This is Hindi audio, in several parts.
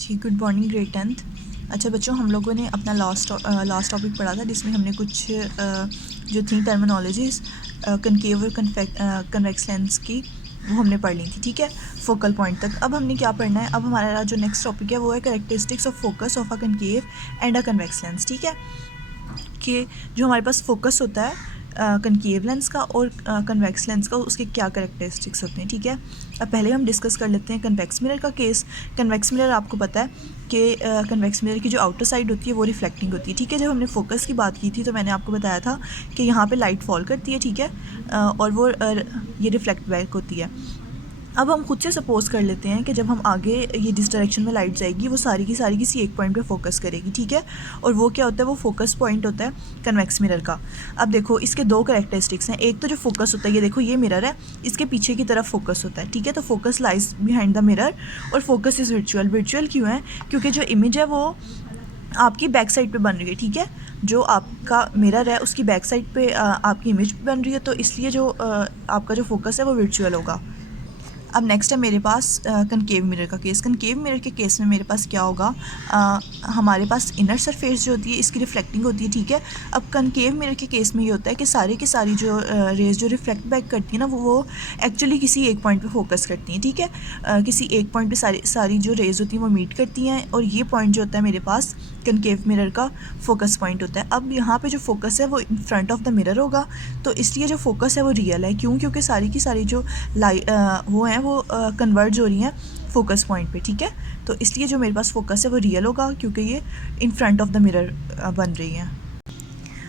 जी, गुड मॉर्निंग ग्रेड 10th। अच्छा बच्चों, हम लोगों ने अपना लास्ट टॉपिक पढ़ा था जिसमें हमने कुछ जो थी टर्मिनोलॉजीज़ कनकेव और कन्वेक्स लेंस की वो हमने पढ़ ली थी, ठीक है, फोकल पॉइंट तक। अब हमने क्या पढ़ना है, अब हमारा जो नेक्स्ट टॉपिक है वो है characteristics of focus of a concave and a convex lens, ठीक है। कि जो हमारे पास फोकस होता है कनकेव लेंस का और कन्वेक्स लेंस का, उसके क्या कैरेक्टरिस्टिक्स होते हैं, ठीक है। अब पहले हम डिस्कस कर लेते हैं कन्वेक्स मिरर का केस। कन्वेक्स मिरर आपको पता है कि कन्वेक्स मिरर की जो आउटर साइड होती है वो रिफ्लेक्टिंग होती है, ठीक है। जब हमने फोकस की बात की थी तो मैंने आपको बताया था कि यहाँ पे लाइट फॉल करती है, ठीक है, और वो ये रिफ्लेक्ट बैक होती है। अब हम खुद से सपोज कर लेते हैं कि जब हम आगे ये जिस डायरेक्शन में लाइट जाएगी वो सारी की सारी किसी एक पॉइंट पे फोकस करेगी, ठीक है। और वो क्या होता है, वो फोकस पॉइंट होता है कन्वेक्स मिरर का। अब देखो इसके दो कैरेक्टरिस्टिक्स हैं। एक तो जो फोकस होता है, ये देखो ये मिरर है, इसके पीछे की तरफ फोकस होता है, ठीक है। तो focus lies behind the mirror और फोकस इज़ वर्चुअल। वर्चुअल क्यों है? क्योंकि जो इमेज है वो आपकी बैक साइड पे बन रही है, ठीक है। जो आपका मिरर है उसकी बैक साइड पे आपकी इमेज बन रही है, तो इसलिए जो आपका जो फोकस है वो वर्चुअल होगा। अब नेक्स्ट है मेरे पास कनकेव मिरर का केस। कनकेव मिरर के केस में मेरे पास क्या होगा, हमारे पास इनर सरफेस जो होती है इसकी रिफ्लेक्टिंग होती है, ठीक है। अब कनकेव मिरर के केस में ये होता है कि सारी की सारी जो रेज जो रिफ्लेक्ट बैक करती है ना वो एक्चुअली किसी एक पॉइंट पे फोकस करती हैं, ठीक है। किसी एक पॉइंट पे सारी जो रेज होती हैं वो मीट करती हैं, और ये पॉइंट जो होता है मेरे पास कनकेव मिरर का फोकस पॉइंट होता है। अब यहाँ पे जो फोकस है वो in front of the mirror होगा, तो इसलिए जो फोकस है वो रियल है। क्यों? क्योंकि सारी की सारी जो वो हैं वो कन्वर्ज हो रही हैं फोकस पॉइंट पे, ठीक है। तो इसलिए जो मेरे पास फोकस है वो रियल होगा क्योंकि ये in front of the mirror बन रही हैं।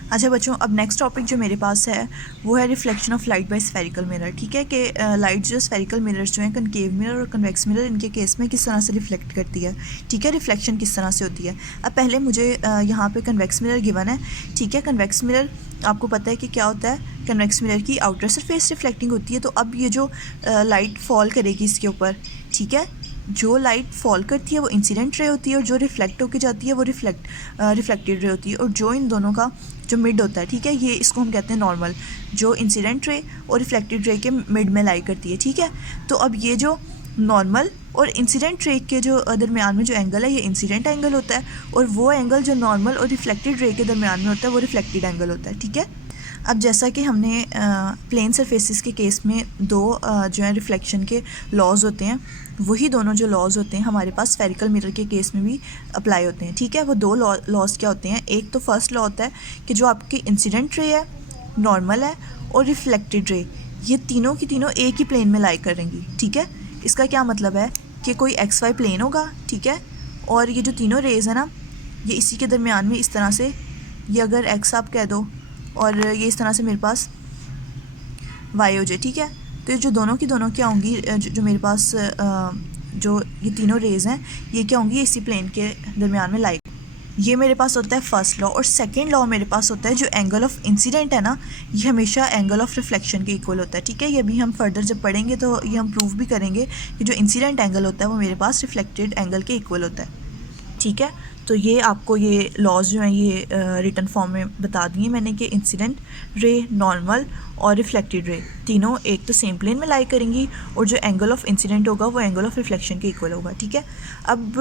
अच्छा बच्चों, अब नेक्स्ट टॉपिक जो मेरे पास है वो है reflection of light by spherical mirror, ठीक है। कि लाइट जो स्फेरिकल मिरर्स जो हैं कनकेव मिरर और कन्वेक्स मिरर, इनके केस में किस तरह से रिफ्लेक्ट करती है, ठीक है, रिफ्लेक्शन किस तरह से होती है। अब पहले मुझे यहाँ पे कन्वेक्स मिरर गिवन है, ठीक है। कन्वेक्स मिरर आपको पता है कि क्या होता है, कन्वेक्स मिरर की आउटर सरफेस रिफ्लेक्टिंग होती है। तो अब ये जो लाइट फॉल करेगी इसके ऊपर, ठीक है, जो लाइट फॉल करती है वो इंसिडेंट रे होती है, और जो रिफ्लेक्ट होकर जाती है वो रिफ्लेक्टेड रे होती है। और जो इन दोनों का जो मिड होता है, ठीक है, ये इसको हम कहते हैं नॉर्मल, जो इंसिडेंट रे और रिफ्लेक्टेड रे के मिड में लाई करती है, ठीक है। तो अब ये जो नॉर्मल और इंसिडेंट रे के जो दरमियान में जो एंगल है ये इंसिडेंट एंगल होता है, और वो एंगल जो नॉर्मल और रिफ्लेक्टेड रे के दरमियान में होता है वो रिफ्लेक्टेड एंगल होता है, ठीक है। अब जैसा कि हमने प्लेन सरफेसिस के केस में दो जो है रिफ्लेक्शन के लॉज होते हैं, वही दोनों जो लॉज होते हैं हमारे पास स्फेरिकल मिरर के केस में भी अप्लाई होते हैं, ठीक है। वो दो लॉज क्या होते हैं, एक तो फर्स्ट लॉ होता है कि जो आपकी इंसिडेंट रे है, नॉर्मल है और रिफ्लेक्टेड रे, ये तीनों की तीनों एक ही प्लेन में लाई करेंगी, ठीक है। इसका क्या मतलब है कि कोई एक्स वाई प्लेन होगा, ठीक है, और ये जो तीनों रेज है ना ये इसी के दरमियान में इस तरह से, ये अगर एक्स आप कह दो और ये इस तरह से मेरे पास वाई हो जाए, ठीक है। तो ये जो दोनों की दोनों क्या होंगी, जो मेरे पास जो ये तीनों रेज हैं ये क्या होंगी, इसी प्लेन के दरमियान में लाई। ये मेरे पास होता है फर्स्ट लॉ। और सेकंड लॉ मेरे पास होता है जो एंगल ऑफ इंसिडेंट है ना, ये हमेशा एंगल ऑफ रिफ्लेक्शन के इक्वल होता है, ठीक है। ये भी हम फर्दर जब पढ़ेंगे तो ये हम प्रूव भी करेंगे कि जो इंसिडेंट एंगल होता है वो मेरे पास रिफ्लेक्टेड एंगल के इक्वल होता है, ठीक है। तो ये आपको ये लॉज जो हैं ये रिटन फॉर्म में बता दिए मैंने कि इंसिडेंट रे, नॉर्मल और रिफ्लेक्टेड रे तीनों एक तो सेम प्लेन में लाई करेंगी, और जो एंगल ऑफ इंसिडेंट होगा वो एंगल ऑफ रिफ्लेक्शन के इक्वल होगा, ठीक है। अब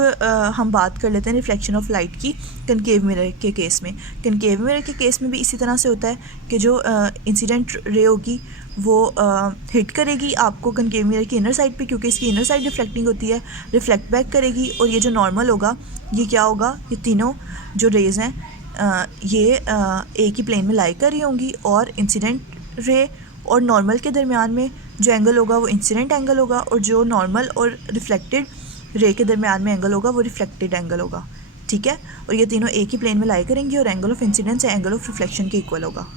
हम बात कर लेते हैं रिफ्लेक्शन ऑफ लाइट की कनकेव मिरर के केस में। कनकेव मिरर के केस में भी इसी तरह से होता है कि जो इंसिडेंट रे होगी वो हिट करेगी आपको कनकेव मिरर की इनर साइड पे, क्योंकि इसकी इनर साइड रिफ्लेक्टिंग होती है, रिफ्लेक्ट बैक करेगी। और ये जो नॉर्मल होगा ये क्या होगा, ये तीनों जो रेज हैं ये एक ही प्लेन में लाई कर रही होंगी, और इंसिडेंट रे और नॉर्मल के दरमियान में जो एंगल होगा वो इंसिडेंट एंगल होगा, और जो नॉर्मल और रिफ्लेक्टेड रे के दरमियान में एंगल होगा वो रिफ्लेक्टेड एंगल होगा, ठीक है। और ये तीनों एक ही प्लेन में लाई करेंगी और एंगल ऑफ इंसिडेंस या एंगल ऑफ रिफ्लेक्शन के इक्वल होगा।